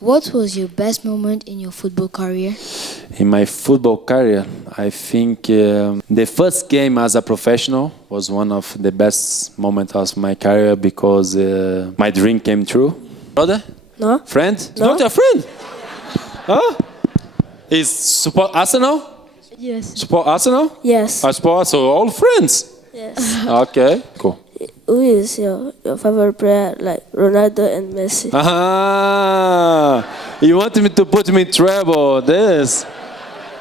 What was your best moment in your football career? In my football career, I think the first game as a professional was one of the best moments of my career because my dream came true. Brother? No. Friend? No. Not your friend? Huh? Is support Arsenal? Yes. Support Arsenal? Yes. I support Arsenal, all friends. Yes. Okay, cool. Who is your favorite player, like Ronaldo and Messi? Ah, you want me to put me in trouble? This.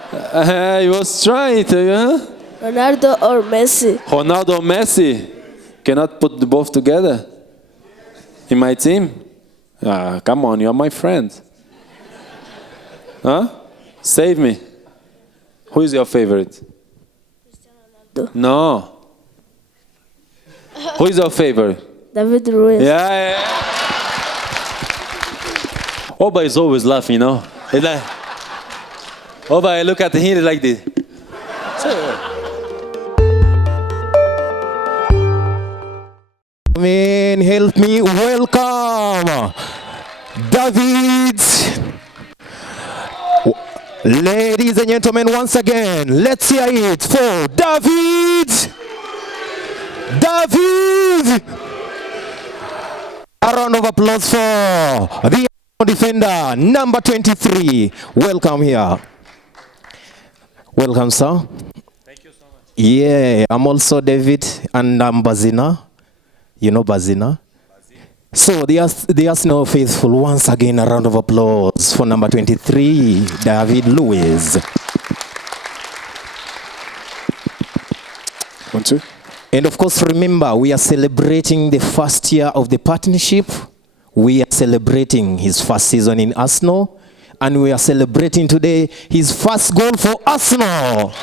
He was trying to, huh? Ronaldo or Messi? Ronaldo or Messi. Cannot put the both together in my team. Ah, come on, you're my friend. Huh? Save me. Who is your favorite? Ronaldo. No. Who is your favorite? David Luiz. Yeah. Oba is always laughing, you know. He's like, Oba, I look at him like this. Help me welcome David. Ladies and gentlemen, once again, let's hear it for David. David. A round of applause for the defender, number 23. Welcome here. Welcome, sir. Thank you so much. Yeah, I'm also David, and I'm Bazina. You know Bazina? So the Arsenal faithful, once again, a round of applause for number 23, David Luiz. 1, 2. And of course, remember, we are celebrating the first year of the partnership. We are celebrating his first season in Arsenal. And we are celebrating today his first goal for Arsenal.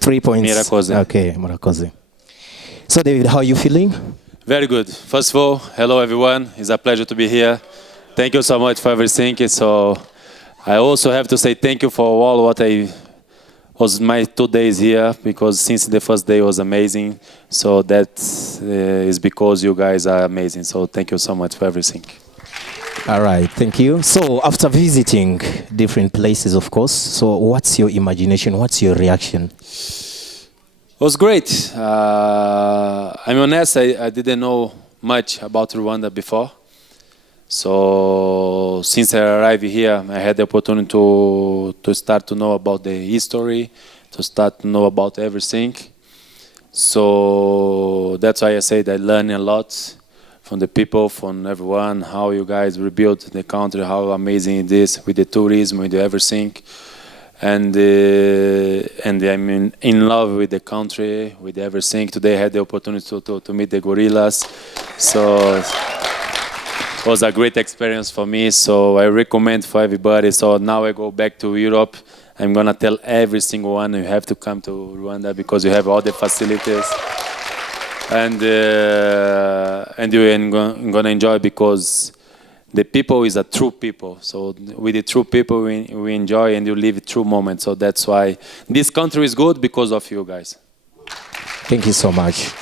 3 points. Miracoze. Okay, Miracoze. So David, how are you feeling? Very good. First of all, hello everyone. It's a pleasure to be here. Thank you so much for everything. So I also have to say thank you for all what I was my 2 days here, because since the first day was amazing. So that is because you guys are amazing. So thank you so much for everything. All right, thank you. So after visiting different places, of course, so what's your imagination? What's your reaction? It was great. I'm honest, I didn't know much about Rwanda before. So since I arrived here, I had the opportunity to start to know about the history, to start to know about everything. So that's why I said I learned a lot from the people, from everyone, how you guys rebuilt the country, how amazing it is with the tourism, with everything. And I'm in love with the country, with everything. Today I had the opportunity to meet the gorillas. So it was a great experience for me. So I recommend for everybody. So now I go back to Europe. I'm going to tell every single one you have to come to Rwanda because you have all the facilities. And you're going to enjoy because the people is a true people. So with the true people, we enjoy and you live true moments. So that's why this country is good because of you guys. Thank you so much.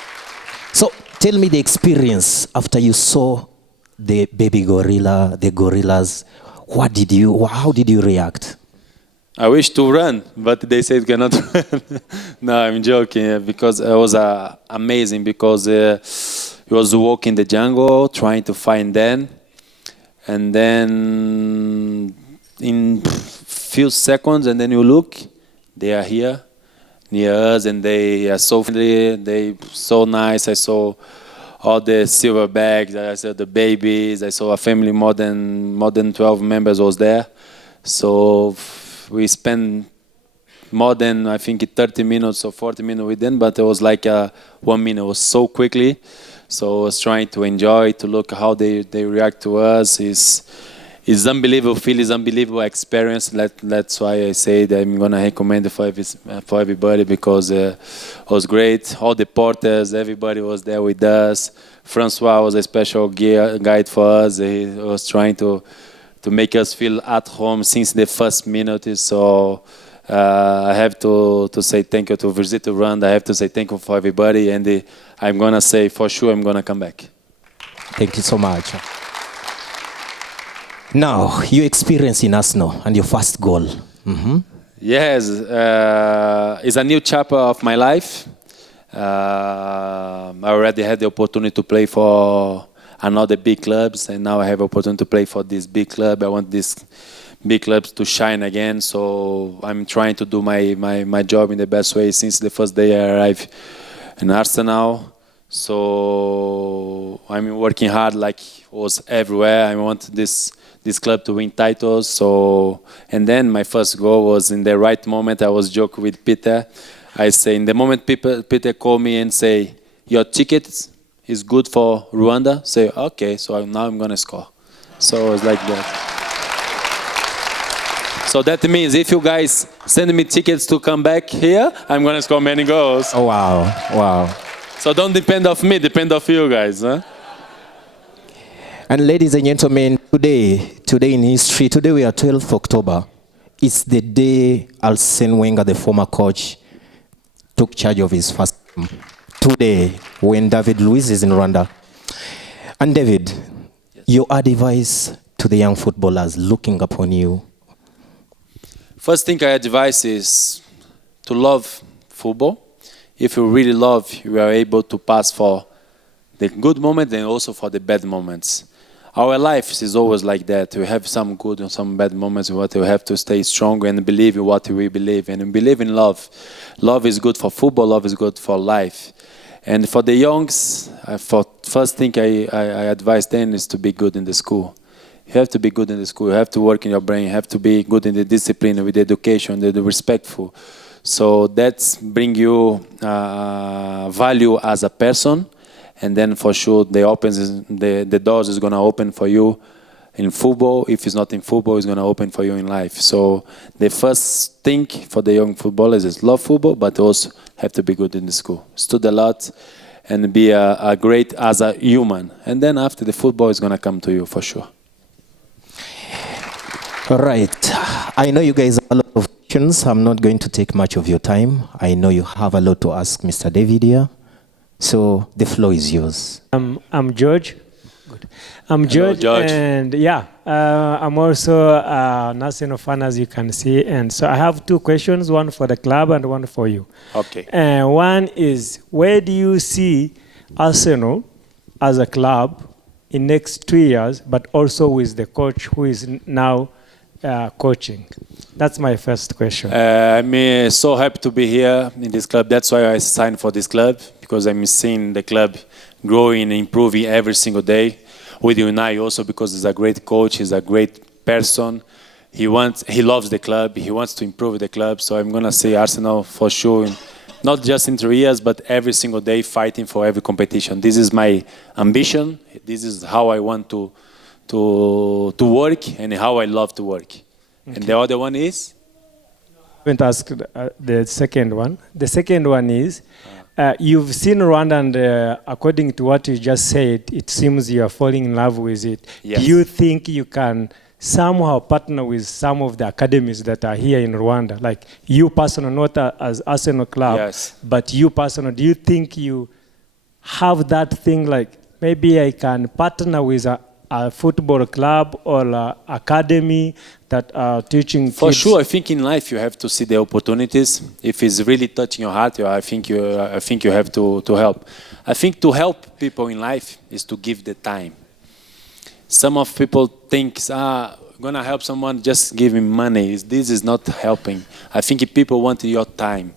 So tell me the experience after you saw the baby gorilla, the gorillas. How did you react? I wish to run, but they said cannot run. No, I'm joking, because it was amazing because he was walking the jungle, trying to find them. And then in few seconds, and then you look, they are here near us, and they are so friendly, they so nice. I saw all the silverbacks, I saw the babies, I saw a family more than 12 members was there. So we spent more than, I think, 30 minutes or 40 minutes with them, but it was like 1 minute. It was so quickly. So I was trying to enjoy, to look how they react to us. It's unbelievable feel, it's unbelievable experience. That's why I say that I'm going to recommend it for everybody because it was great. All the porters, everybody was there with us. Francois was a special guide for us. He was trying to make us feel at home since the first minute. So I have to say thank you to visit Rwanda. I have to say thank you for everybody. And I'm going to say for sure I'm going to come back. Thank you so much. Now, your experience in Arsenal and your first goal. Yes, it's a new chapter of my life. I already had the opportunity to play for another big clubs, and now I have opportunity to play for this big club. I want this big clubs to shine again, so I'm trying to do my job in the best way since the first day I arrived in Arsenal. So I'm working hard like was everywhere. I want this club to win titles. So, and then my first goal was in the right moment. I was joking with Peter. I say, in the moment Peter called me and say, your ticket is good for Rwanda. Say, okay, so now I'm going to score. So it's like that. So that means if you guys send me tickets to come back here, I'm going to score many goals. Oh, wow. Wow. So don't depend on me, depend on you guys. Huh? And ladies and gentlemen, today in history, today we are 12th October. It's the day Arsene Wenger, the former coach, took charge of his first team. Today, when David Luiz is in Rwanda. And David, your advice to the young footballers looking upon you? First thing I advise is to love football. If you really love, you are able to pass for the good moments and also for the bad moments. Our life is always like that. We have some good and some bad moments, but we have to stay strong and believe in what we believe. And believe in love. Love is good for football, love is good for life. And for the youngs, for first thing I advise them is to be good in the school. You have to be good in the school. You have to work in your brain. You have to be good in the discipline, with the education, the respectful. So that's bring you value as a person. And then for sure, the doors is going to open for you in football. If it's not in football, it's going to open for you in life. So the first thing for the young footballers is love football, but also have to be good in the school. Study a lot and be a great as a human. And then after the football is going to come to you for sure. All right. I know you guys have a lot of questions. I'm not going to take much of your time. I know you have a lot to ask Mr. David here. So the floor is yours. I'm George. Good. I'm Hello, George, and yeah, I'm also an Arsenal fan, as you can see. And so I have two questions, one for the club and one for you. Okay. And one is, where do you see Arsenal as a club in next 2 years, but also with the coach who is now coaching? That's my first question. I'm so happy to be here in this club. That's why I signed for this club, because I'm seeing the club growing and improving every single day. With Unai also, because he's a great coach, he's a great person. He loves the club, he wants to improve the club. So I'm gonna say Arsenal for sure, not just in 3 years, but every single day fighting for every competition. This is my ambition. This is how I want to work and how I love to work. Okay. And the other one is? I haven't asked the second one. The second one is, you've seen Rwanda, and according to what you just said, it seems you are falling in love with it. Yes. Do you think you can somehow partner with some of the academies that are here in Rwanda? Like you personally, not as Arsenal club, yes, but you personally, do you think you have that thing, like maybe I can partner with a football club or a academy that are teaching for kids? sure. I think in life you have to see the opportunities. If it's really touching your heart, I think you have to help. I think to help people in life is to give the time. Some of people think, gonna help someone, just give him money. This is not helping. I think if people want your time,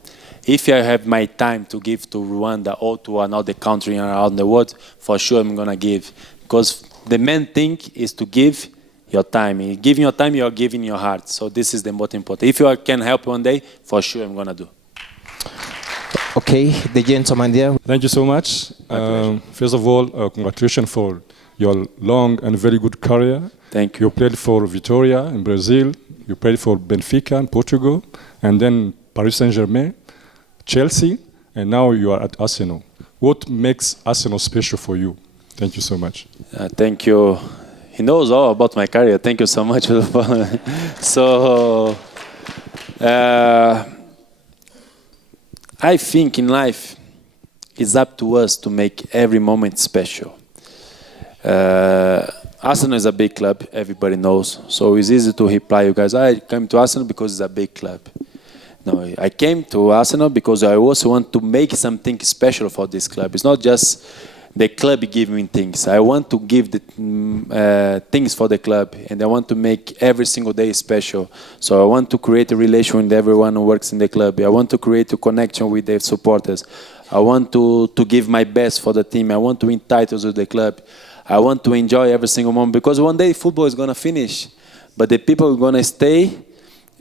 if I have my time to give to Rwanda or to another country around the world, for sure I'm gonna give. Because the main thing is to give your time. Giving your time, you are giving your heart. So this is the most important. If you can help one day, for sure I'm gonna do. Okay, the gentleman there. Thank you so much. First of all, congratulations for your long and very good career. Thank you. You played for Vitória in Brazil. You played for Benfica in Portugal, and then Paris Saint-Germain, Chelsea, and now you are at Arsenal. What makes Arsenal special for you? Thank you so much. Thank you. He knows all about my career. Thank you so much. So, I think in life, it's up to us to make every moment special. Arsenal is a big club, everybody knows. So it's easy to reply you guys, I came to Arsenal because it's a big club. No, I came to Arsenal because I also want to make something special for this club. It's not just the club giving things. I want to give the things for the club, and I want to make every single day special. So I want to create a relation with everyone who works in the club. I want to create a connection with the supporters. I want to give my best for the team. I want to win titles with the club. I want to enjoy every single moment, because one day football is going to finish, but the people are going to stay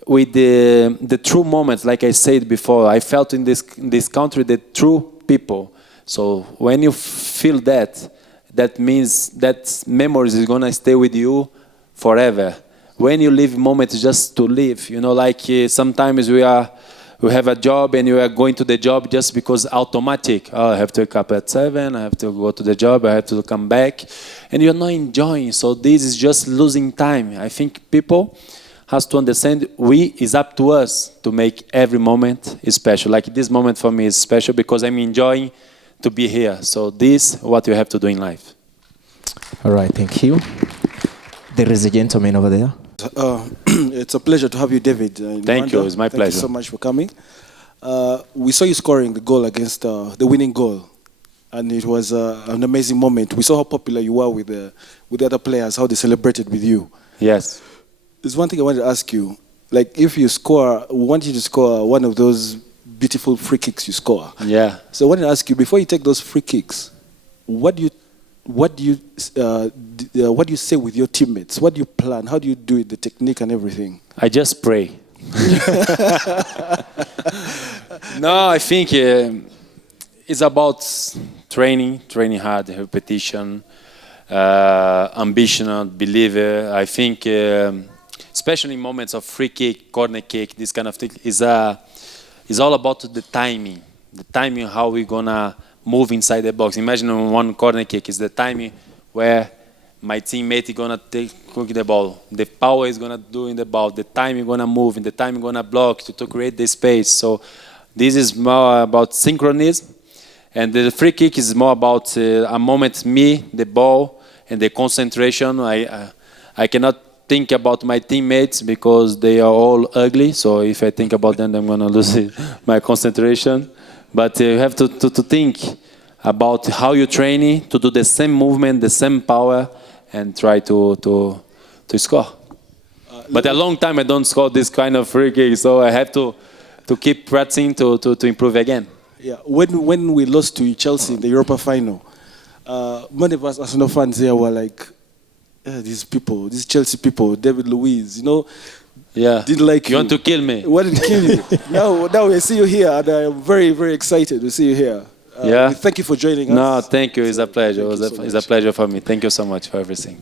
with the true moments. Like I said before, I felt in this country the true people. So when you feel that, that means that memories is going to stay with you forever. When you live moments just to live, you know, like sometimes we have a job and you are going to the job just because automatic. Oh, I have to wake up at 7, I have to go to the job, I have to come back. And you're not enjoying. So this is just losing time. I think people has to understand it's up to us to make every moment special. Like this moment for me is special because I'm enjoying to be here. So this is what you have to do in life. All right, thank you. There is a gentleman over there. It's a pleasure to have you, David. Thank you. It's my pleasure. Thank you so much for coming. We saw you scoring the goal against the winning goal, and it was an amazing moment. We saw how popular you were with the other players, how they celebrated with you. Yes. There's one thing I wanted to ask you. Like, if you score, we want you to score one of those beautiful free kicks you score. Yeah. So I wanted to ask you, before you take those free kicks, what do you say with your teammates? What do you plan? How do you do it, the technique and everything? I just pray. No, I think it's about training hard, repetition, ambition, believer. I think, especially in moments of free kick, corner kick, this kind of thing, is all about the timing how we're gonna move inside the box. Imagine one corner kick is the timing where my teammate is gonna take the ball, the power is gonna do in the ball, the time you're gonna move, and the time you're gonna block to create the space. So this is more about synchronism, and the free kick is more about a moment, me, the ball, and the concentration. I cannot think about my teammates because they are all ugly. So if I think about them, I'm gonna lose my concentration. But you have to think about how you're training to do the same movement, the same power, and try to score. But a long time I don't score this kind of free kick, so I have to keep practicing to improve again. Yeah. When we lost to Chelsea in the Europa final, many of us Arsenal fans here were like, these Chelsea people, David Luiz, you know. Yeah. Didn't like you. You want to kill me? Wanted to kill you. Now we see you here, and I'm very, very excited to see you here. Yeah. Thank you for joining us. No, thank you. It's a pleasure. It's a pleasure for me. Thank you so much for everything.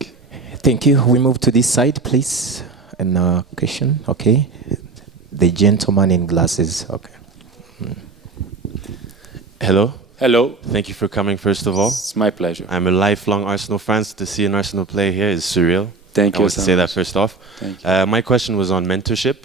Thank you. We move to this side, please. And question, okay. The gentleman in glasses, okay. Hello. Hello. Thank you for coming, first of all. It's my pleasure. I'm a lifelong Arsenal fan, so to see an Arsenal play here is surreal. Thank you I want to say that first off. Thank you. My question was on mentorship,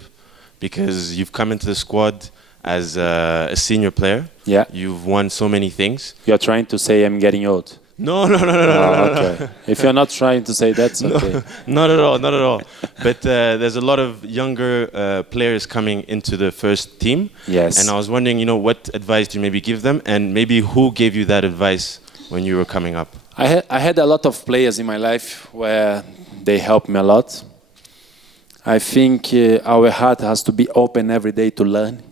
because you've come into the squad as a senior player. Yeah. You've won so many things. You're trying to say I'm getting old. No. Okay. If you're not trying to say that's okay. Not at all. But there's a lot of younger players coming into the first team. Yes. And I was wondering, what advice do you maybe give them, and maybe who gave you that advice when you were coming up? I had a lot of players in my life where they helped me a lot. I think our heart has to be open every day to learn.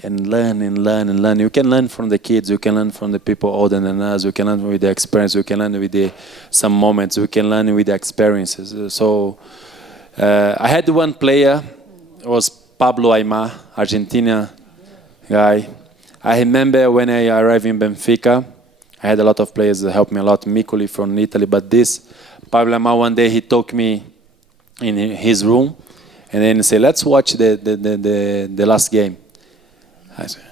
And learn and learn and learn. You can learn from the kids. You can learn from the people older than us. You can learn with the experience. You can learn with some moments. You can learn with the experiences. So I had one player. It was Pablo Aimar, Argentina guy. I remember when I arrived in Benfica, I had a lot of players that helped me a lot. Micoli from Italy. But this Pablo Aimar, one day he took me in his room, and then he said, "Let's watch the last game." I said,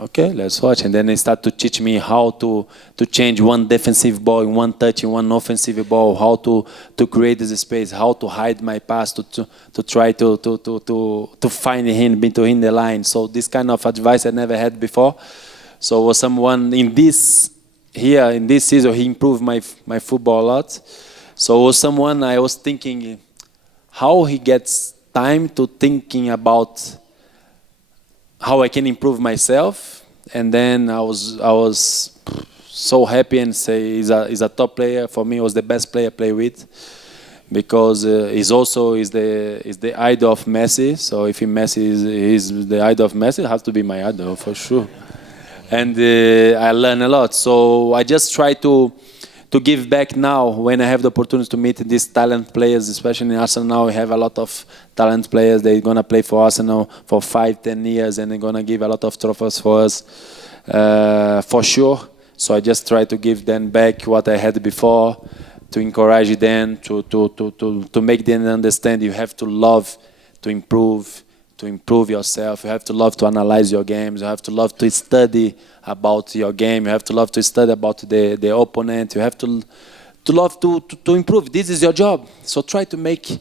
okay, let's watch. And then they start to teach me how to change one defensive ball in one touch, in one offensive ball, how to create this space, how to hide my pass, to try to find him between the lines. So this kind of advice I never had before. So was someone in this here in this season, he improved my football a lot. So it was someone I was thinking how he gets time to thinking about how I can improve myself. And then I was so happy and say he's a top player. For me, he was the best player I play with, because he's the idol of Messi. So if Messi is the idol of Messi, it has to be my idol for sure. And I learn a lot. So I just try to give back now when I have the opportunity to meet these talent players, especially in Arsenal now. We have a lot of talent players. They're going to play for Arsenal for 5-10 years, and they're going to give a lot of trophies for us, for sure. So I just try to give them back what I had before, to encourage them, to make them understand you have to love to improve yourself. You have to love to analyze your games. You have to love to study about your game. You have to love to study about the opponent. You have to love to improve. This is your job. So try to make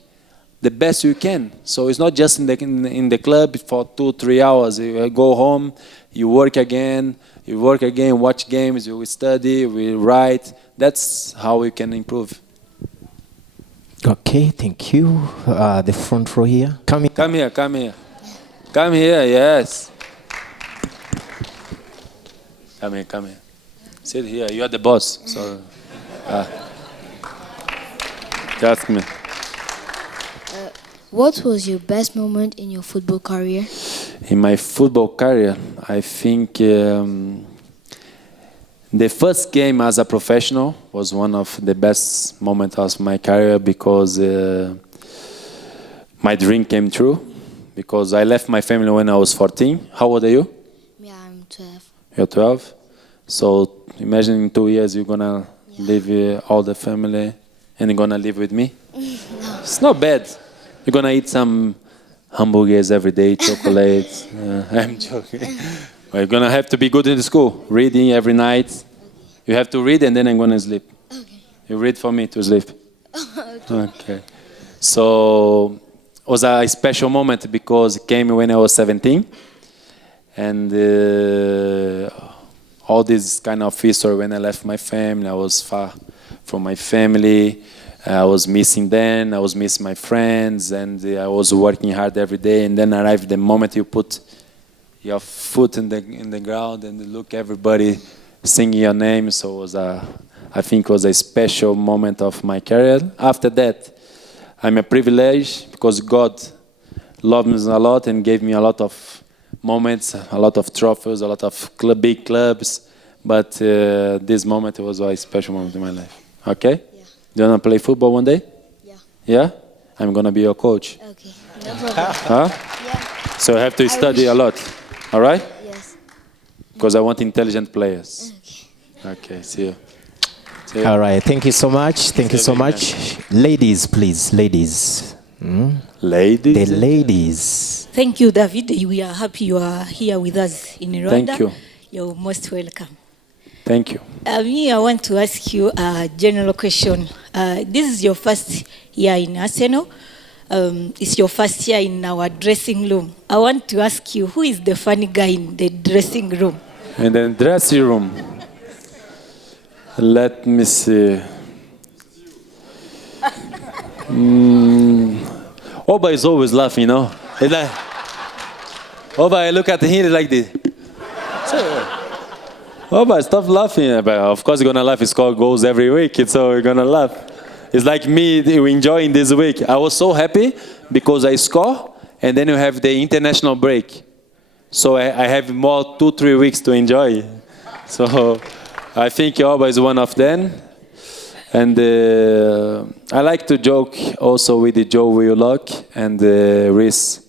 the best you can. So it's not just in the club for 2-3 hours. You go home, you work again, watch games, you study, we write. That's how we can improve. Okay, thank you. The front row here. Come here. Come here, yes. Come here. Sit here, you are the boss. So, ask me. What was your best moment in your football career? In my football career, I think the first game as a professional was one of the best moments of my career, because my dream came true. Because I left my family when I was 14. How old are you? Yeah, I'm 12. You're 12. So imagine in 2 years you're gonna leave all the family and you're gonna live with me. No. It's not bad. You're gonna eat some hamburgers every day, chocolate. I'm joking. But you're gonna have to be good in the school. Reading every night. Okay. You have to read and then I'm gonna sleep. Okay. You read for me to sleep. Okay. Okay. So it was a special moment because it came when I was 17. And all this kind of history when I left my family, I was far from my family. I was missing them, I was missing my friends, and I was working hard every day. And then arrived the moment you put your foot in the ground and look everybody singing your name. So it was I think it was a special moment of my career. After that, I'm a privilege because God loved me a lot and gave me a lot of moments, a lot of trophies, a lot of big clubs. But this moment was a special moment in my life. Okay? Yeah. Do you want to play football one day? Yeah. Yeah? I'm going to be your coach. Okay, no problem. Huh? Yeah. So I have to study a lot. All right? Yes. Because I want intelligent players. Okay. Okay, see you. All right, thank you so much. Thank you so much. Ladies, please, ladies. Ladies? The ladies. Thank you, David. We are happy you are here with us in Rwanda. Thank you. You're most welcome. Thank you. I want to ask you a general question. This is your first year in Arsenal. It's your first year in our dressing room. I want to ask you, who is the funny guy in the dressing room? In the dressing room. Let me see. Oba is always laughing, you know. It's like, Oba, I look at him like this. Oba, stop laughing. But of course, you're gonna laugh. He scores goals every week, so you're gonna laugh. It's like me enjoying this week. I was so happy because I score, and then you have the international break. So I have more 2-3 weeks to enjoy. So I think Oba is one of them. And I like to joke also with Joe Willock and Reese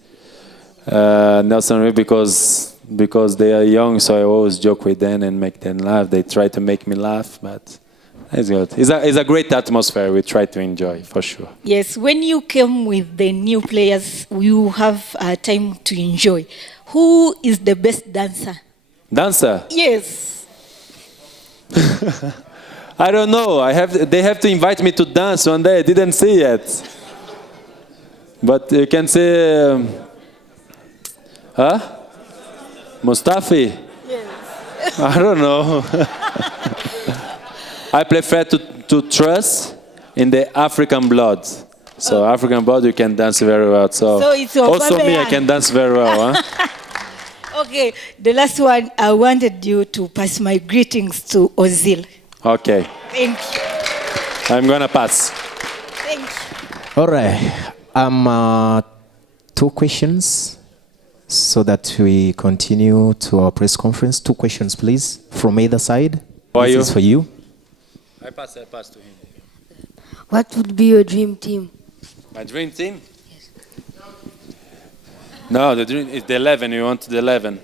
Nelson because they are young, so I always joke with them and make them laugh. They try to make me laugh, but it's good. It's a great atmosphere. We try to enjoy, for sure. Yes, when you came with the new players, you have time to enjoy. Who is the best dancer? Dancer? Yes. I don't know. They have to invite me to dance one day. I didn't see yet. But you can say, Mustafi? Yes. I don't know. I prefer to trust in the African blood. So African blood, you can dance very well. So it's your also me, I family. can dance very well. Huh? Okay, the last one, I wanted you to pass my greetings to Ozil. Okay, Thank you. I'm gonna pass. Thank you. All right. Two questions so that we continue to our press conference. Two questions, please, from either side. How are This you? is for you. I pass to him. What would be your dream team? My dream team? Yes. No, the dream is the 11. You want the 11.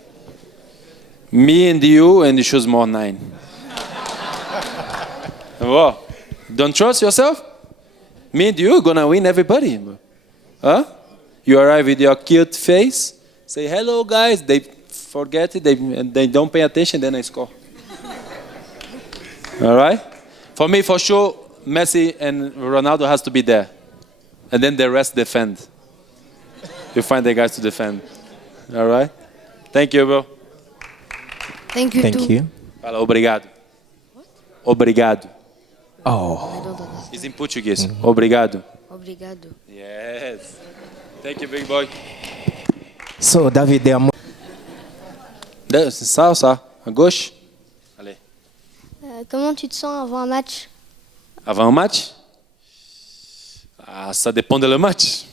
Me and you choose more 9. Whoa. Don't trust yourself? Me and you gonna win everybody. Huh? You arrive with your cute face, say hello guys, they forget it, they don't pay attention, then I score. All right? For me, for sure, Messi and Ronaldo has to be there. And then the rest defend. You find the guys to defend. All right? Thank you, bro. Thank you too. Thank you. Fala, obrigado. Obrigado. Oh. It's in Portuguese. Obrigado. Obrigado. Yes. Thank you, big boy. So, David, there are more. C'est ça, à gauche. Allez. Comment tu te sens avant un match? Avant un match? Ah, ça dépend de le match.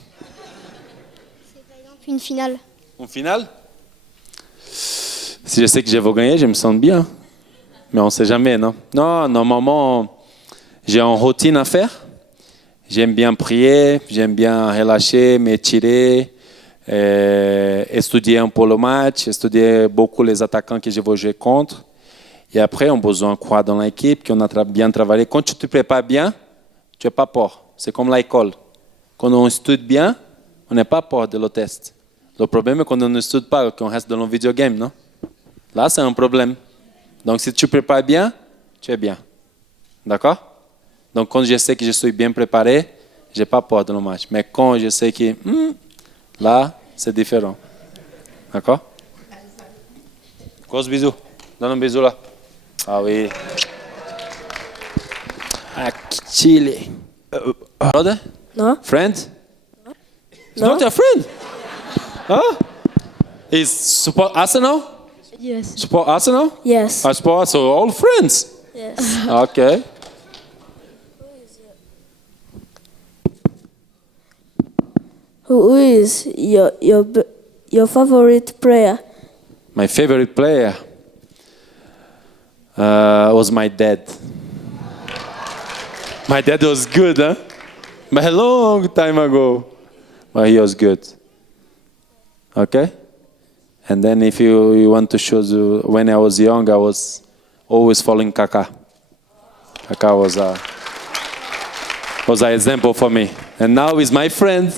Par exemple, une finale. Une finale? Si je sais que je vais gagner, je me sens bien. Mais on ne sait jamais, non? Non, normalement, j'ai une routine à faire. J'aime bien prier, j'aime bien relâcher, m'étirer, étudier un peu le match, étudier beaucoup les attaquants que je vais jouer contre. Et après, on a besoin de croire dans l'équipe, qu'on a bien travaillé. Quand tu te prépares bien, tu n'as pas peur. C'est comme l'école. Quand on étudie bien, on n'a pas peur de le test. Le problème est quand on ne étudie pas, qu'on reste dans le videogame, non? Là, c'est un problème. Donc, si tu prépares bien, tu es bien. D'accord? Donc, quand je sais que je suis bien préparé, je n'ai pas peur dans le match. Mais quand je sais que là, c'est différent. D'accord? Gros bisous. Donne un bisou là. Ah oui. Ah, Chile. Brother? No? Friend? It's not your friend? Huh? He's support Arsenal? Yes. Support Arsenal? Yes. I support, so all friends. Yes. Okay. Who is your favorite player? My favorite player was my dad. My dad was good, huh? But a long time ago. But he was good. Okay? And then if you want to choose, when I was young, I was always following Kaká. Kaká was an example for me. And now he's my friend,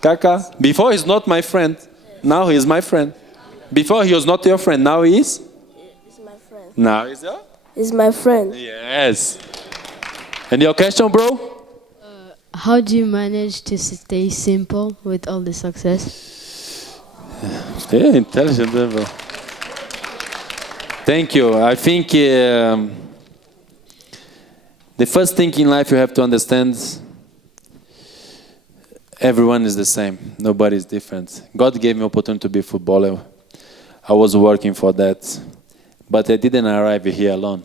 Kaká. Before he's not my friend. Now he's my friend. Before he was not your friend. Now he is? He's my friend. Now he's your? He's my friend. Yes. And your question, bro? How do you manage to stay simple with all the success? Yeah, intelligent, bro. Thank you. I think the first thing in life you have to understand, everyone is the same. Nobody is different. God gave me opportunity to be a footballer. I was working for that. But I didn't arrive here alone.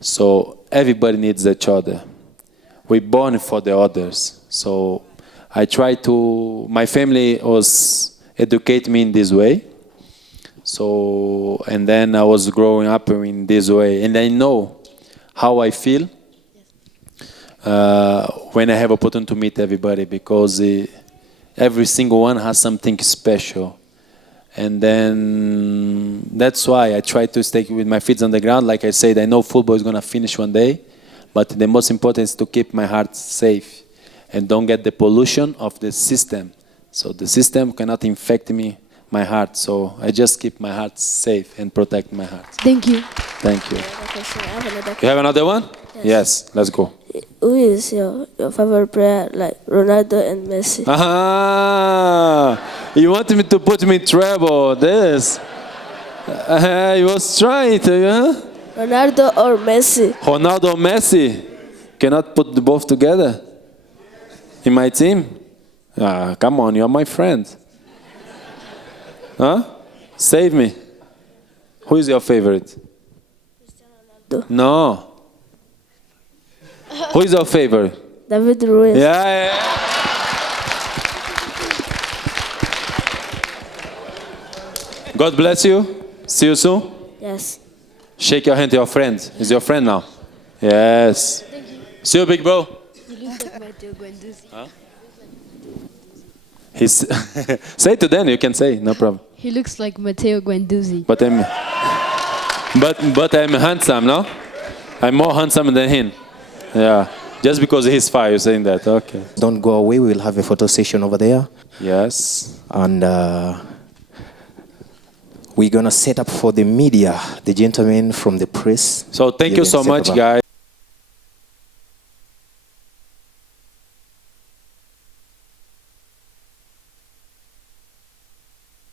So everybody needs each other. We're born for the others. So I try to, my family was educate me in this way. So, and then I was growing up in this way. And I know how I feel when I have opportunity to meet everybody, because every single one has something special. And then that's why I try to stay with my feet on the ground. Like I said, I know football is going to finish one day, but the most important is to keep my heart safe and don't get the pollution of the system. So the system cannot infect me, my heart. So I just keep my heart safe and protect my heart. Thank you. Thank you. I You have another one? Yes, let's go. Who is your favorite player, like Ronaldo and Messi? Ah, you want me to put me in trouble? This. You was trying to, huh? Ronaldo or Messi? Ronaldo or Messi? Cannot put the both together in my team? Ah, come on, you're my friend. Huh? Save me. Who is your favorite? No. Who is your favorite? David Luiz. Yeah. God bless you. See you soon. Yes. Shake your hand to your friend. He's your friend now. Yes. See you, big bro. Huh? He's say it to them. You can say, no problem. He looks like Matteo Guendouzi. But I'm handsome, no? I'm more handsome than him. Yeah. Just because he's 5, you're saying that. Okay. Don't go away. We will have a photo session over there. Yes. And we're going to set up for the media, the gentleman from the press. So thank you so much, guys.